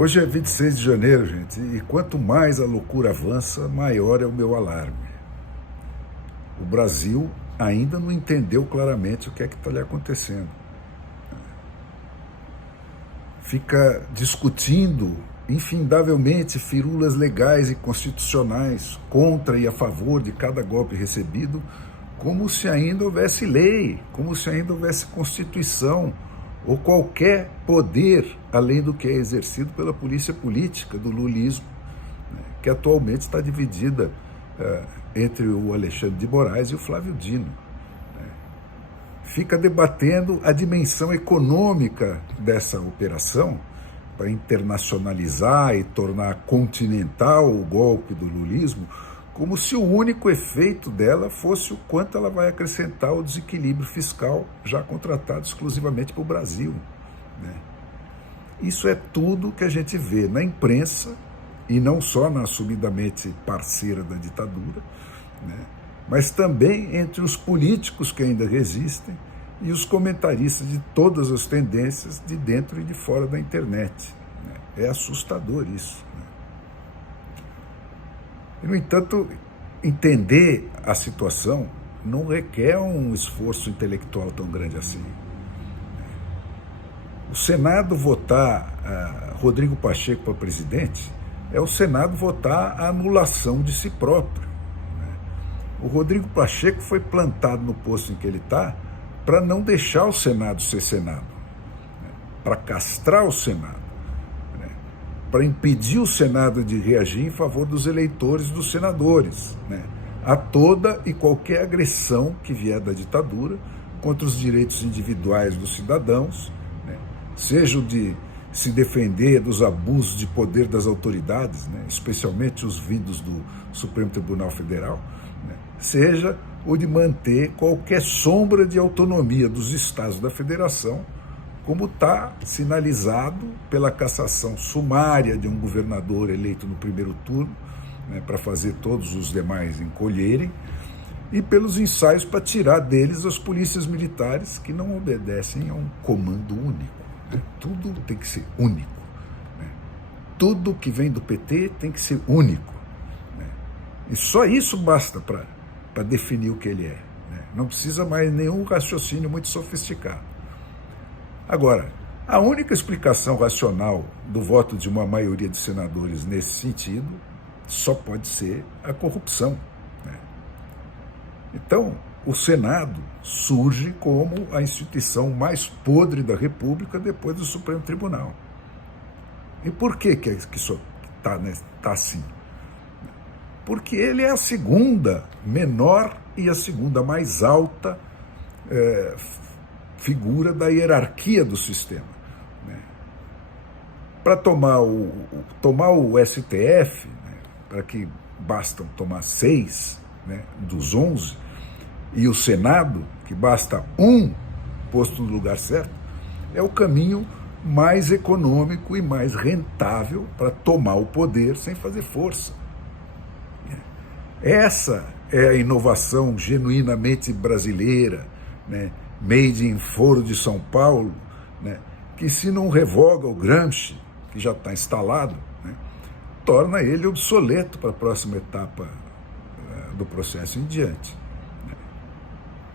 Hoje é 26 de janeiro, gente, e quanto mais a loucura avança, maior é o meu alarme. O Brasil ainda não entendeu claramente o que é que está lhe acontecendo. Fica discutindo infindavelmente firulas legais e constitucionais contra e a favor de cada golpe recebido, como se ainda houvesse lei, como se ainda houvesse Constituição, ou qualquer poder além do que é exercido pela polícia política do lulismo, que atualmente está dividida entre o Alexandre de Moraes e o Flávio Dino. Fica debatendo a dimensão econômica dessa operação para internacionalizar e tornar continental o golpe do lulismo, como se o único efeito dela fosse o quanto ela vai acrescentar ao desequilíbrio fiscal já contratado exclusivamente para o Brasil. Isso é tudo que a gente vê na imprensa, e não só na assumidamente parceira da ditadura, mas também entre os políticos que ainda resistem e os comentaristas de todas as tendências de dentro e de fora da internet. É assustador isso. E, no entanto, entender a situação não requer um esforço intelectual tão grande assim. O Senado votar Rodrigo Pacheco para presidente é o Senado votar a anulação de si próprio. O Rodrigo Pacheco foi plantado no posto em que ele está para não deixar o Senado ser Senado, para castrar o Senado, para impedir o Senado de reagir em favor dos eleitores dos senadores, a toda e qualquer agressão que vier da ditadura contra os direitos individuais dos cidadãos, seja o de se defender dos abusos de poder das autoridades, especialmente os vindos do Supremo Tribunal Federal, seja o de manter qualquer sombra de autonomia dos estados da federação, como está sinalizado pela cassação sumária de um governador eleito no primeiro turno, para fazer todos os demais encolherem, e pelos ensaios para tirar deles as polícias militares que não obedecem a um comando único. Tudo tem que ser único. Tudo que vem do PT tem que ser único. E só isso basta para definir o que ele é. Não precisa mais nenhum raciocínio muito sofisticado. Agora, a única explicação racional do voto de uma maioria de senadores nesse sentido só pode ser a corrupção. Então, o Senado surge como a instituição mais podre da República depois do Supremo Tribunal. E por que isso está assim? Porque ele é a segunda menor e a segunda mais alta figura da hierarquia do sistema. Para tomar o STF, para que bastam tomar 6 dos 11, e o Senado, que basta um posto no lugar certo, é o caminho mais econômico e mais rentável para tomar o poder sem fazer força. Essa é a inovação genuinamente brasileira, made in Foro de São Paulo, que se não revoga o Gramsci, que já está instalado, torna ele obsoleto para a próxima etapa do processo em diante.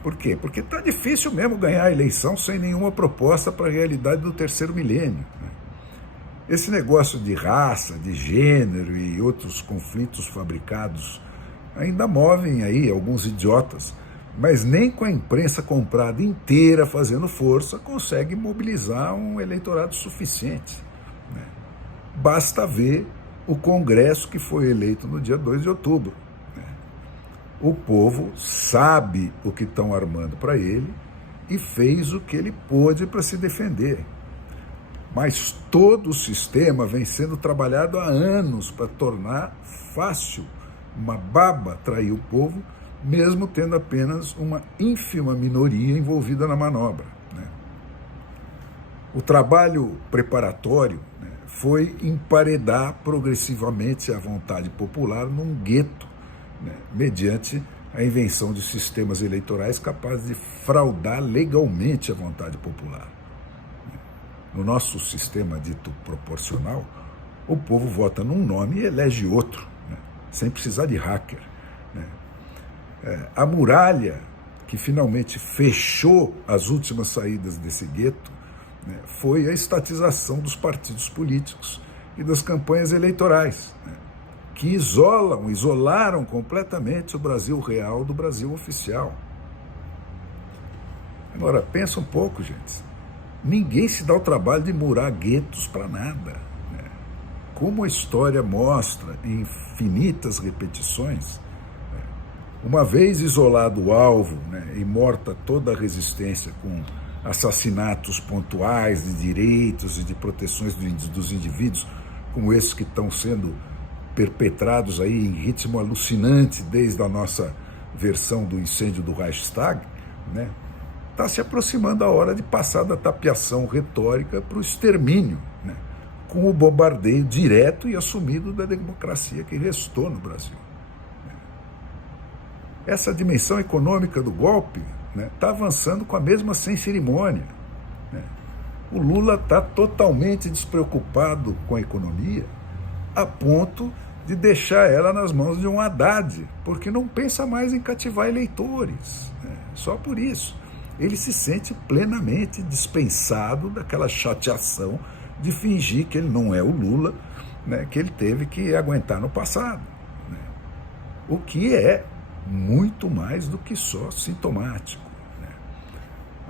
Por quê? Porque está difícil mesmo ganhar a eleição sem nenhuma proposta para a realidade do terceiro milênio. Esse negócio de raça, de gênero e outros conflitos fabricados ainda movem aí alguns idiotas, mas nem com a imprensa comprada inteira fazendo força consegue mobilizar um eleitorado suficiente. Basta ver o Congresso que foi eleito no dia 2 de outubro. O povo sabe o que estão armando para ele e fez o que ele pôde para se defender. Mas todo o sistema vem sendo trabalhado há anos para tornar fácil, uma baba, trair o povo, mesmo tendo apenas uma ínfima minoria envolvida na manobra. O trabalho preparatório foi emparedar progressivamente a vontade popular num gueto, mediante a invenção de sistemas eleitorais capazes de fraudar legalmente a vontade popular. No nosso sistema dito proporcional, o povo vota num nome e elege outro, né? Sem precisar de hacker, né? A muralha que finalmente fechou as últimas saídas desse gueto, né, foi a estatização dos partidos políticos e das campanhas eleitorais, né, que isolaram completamente o Brasil real do Brasil oficial. Agora, pensa um pouco, gente. Ninguém se dá o trabalho de murar guetos para nada, né? Como a história mostra em infinitas repetições, uma vez isolado o alvo, né, e morta toda a resistência com assassinatos pontuais de direitos e de proteções dos indivíduos, como esses que estão sendo perpetrados aí em ritmo alucinante desde a nossa versão do incêndio do Reichstag, né, está se aproximando a hora de passar da tapiação retórica para o extermínio, né, com o bombardeio direto e assumido da democracia que restou no Brasil. Essa dimensão econômica do golpe está avançando com a mesma sem cerimônia, né? O Lula está totalmente despreocupado com a economia, a ponto de deixar ela nas mãos de um Haddad, porque não pensa mais em cativar eleitores, né? Só por isso. Ele se sente plenamente dispensado daquela chateação de fingir que ele não é o Lula, né, que ele teve que aguentar no passado, né? O que é muito mais do que só sintomático, né?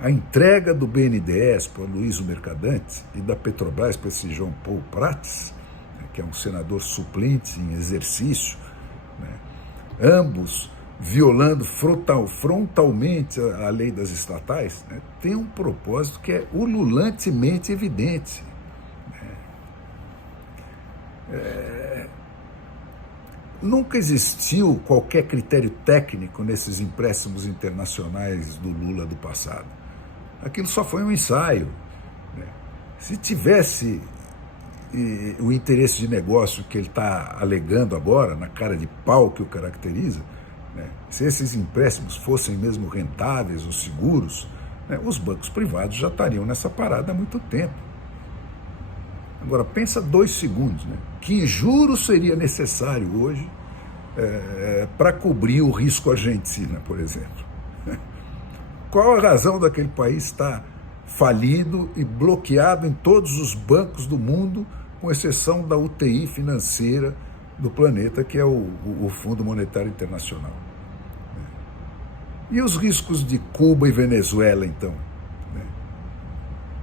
A entrega do BNDES para o Luiz Mercadante e da Petrobras para esse João Paulo Prats, né, que é um senador suplente em exercício, né, ambos violando frontalmente a lei das estatais, né, tem um propósito que é ululantemente evidente, né? Nunca existiu qualquer critério técnico nesses empréstimos internacionais do Lula do passado. Aquilo só foi um ensaio, né? Se tivesse o interesse de negócio que ele está alegando agora, na cara de pau que o caracteriza, né, se esses empréstimos fossem mesmo rentáveis ou seguros, né, os bancos privados já estariam nessa parada há muito tempo. Agora, pensa 2 segundos, né? Que juros seria necessário hoje para cobrir o risco Argentina, por exemplo? Qual a razão daquele país estar falido e bloqueado em todos os bancos do mundo, com exceção da UTI financeira do planeta, que é o Fundo Monetário Internacional? E os riscos de Cuba e Venezuela, então?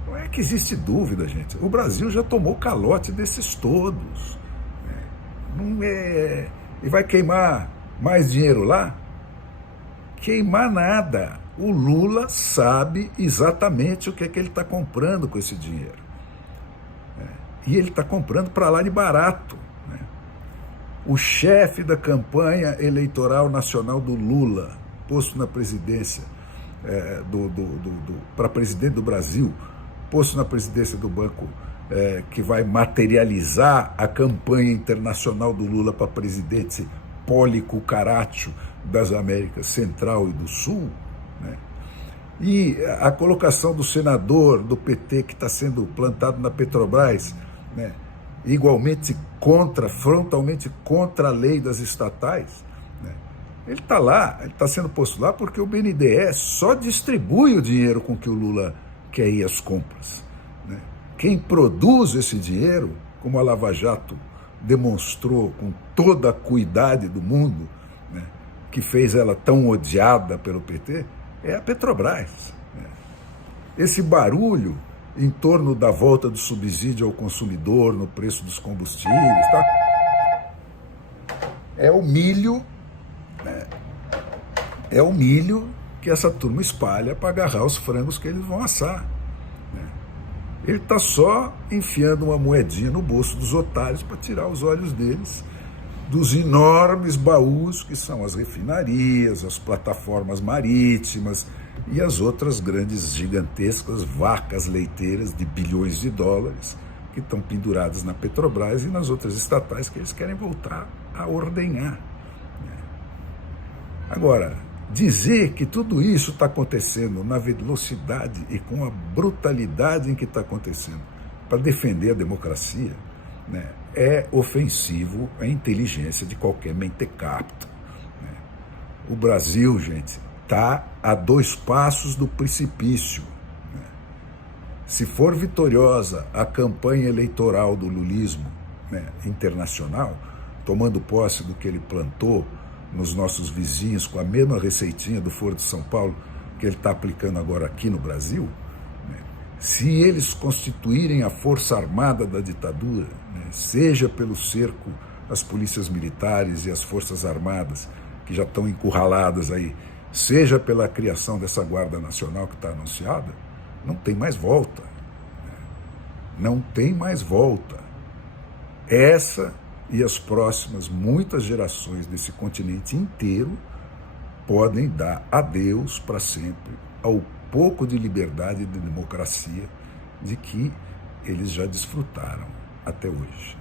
Não é que existe dúvida, gente. O Brasil já tomou calote desses todos. Não é... E vai queimar mais dinheiro lá? Queimar nada. O Lula sabe exatamente o que é que ele está comprando com esse dinheiro. E ele está comprando para lá de barato. O chefe da campanha eleitoral nacional do Lula, posto na presidência, para presidente do Brasil, posto na presidência do banco que vai materializar a campanha internacional do Lula para presidente policucarátil das Américas Central e do Sul, né? E a colocação do senador do PT que está sendo plantado na Petrobras, né, igualmente frontalmente contra a lei das estatais, né? Ele está lá, ele está sendo posto lá porque o BNDES só distribui o dinheiro com que o Lula quer ir às compras, né? Quem produz esse dinheiro, como a Lava Jato demonstrou com toda a acuidade do mundo, né, que fez ela tão odiada pelo PT, é a Petrobras, né? Esse barulho em torno da volta do subsídio ao consumidor no preço dos combustíveis, tá? É o milho, né? É o milho que essa turma espalha para agarrar os frangos que eles vão assar, né? Ele está só enfiando uma moedinha no bolso dos otários para tirar os olhos deles dos enormes baús que são as refinarias, as plataformas marítimas e as outras grandes, gigantescas vacas leiteiras de bilhões de dólares que estão penduradas na Petrobras e nas outras estatais que eles querem voltar a ordenhar. Agora, dizer que tudo isso está acontecendo na velocidade e com a brutalidade em que está acontecendo para defender a democracia, né, é ofensivo à inteligência de qualquer mentecapto. Né? O Brasil, gente, está a 2 passos do precipício. Né? Se for vitoriosa a campanha eleitoral do lulismo, né, internacional, tomando posse do que ele plantou nos nossos vizinhos, com a mesma receitinha do Foro de São Paulo que ele está aplicando agora aqui no Brasil, né? Se eles constituírem a força armada da ditadura, né, seja pelo cerco às polícias militares e às forças armadas, que já estão encurraladas aí, seja pela criação dessa Guarda Nacional que está anunciada, não tem mais volta. Né? Não tem mais volta. Essa e as próximas muitas gerações desse continente inteiro podem dar adeus para sempre ao pouco de liberdade e de democracia de que eles já desfrutaram até hoje.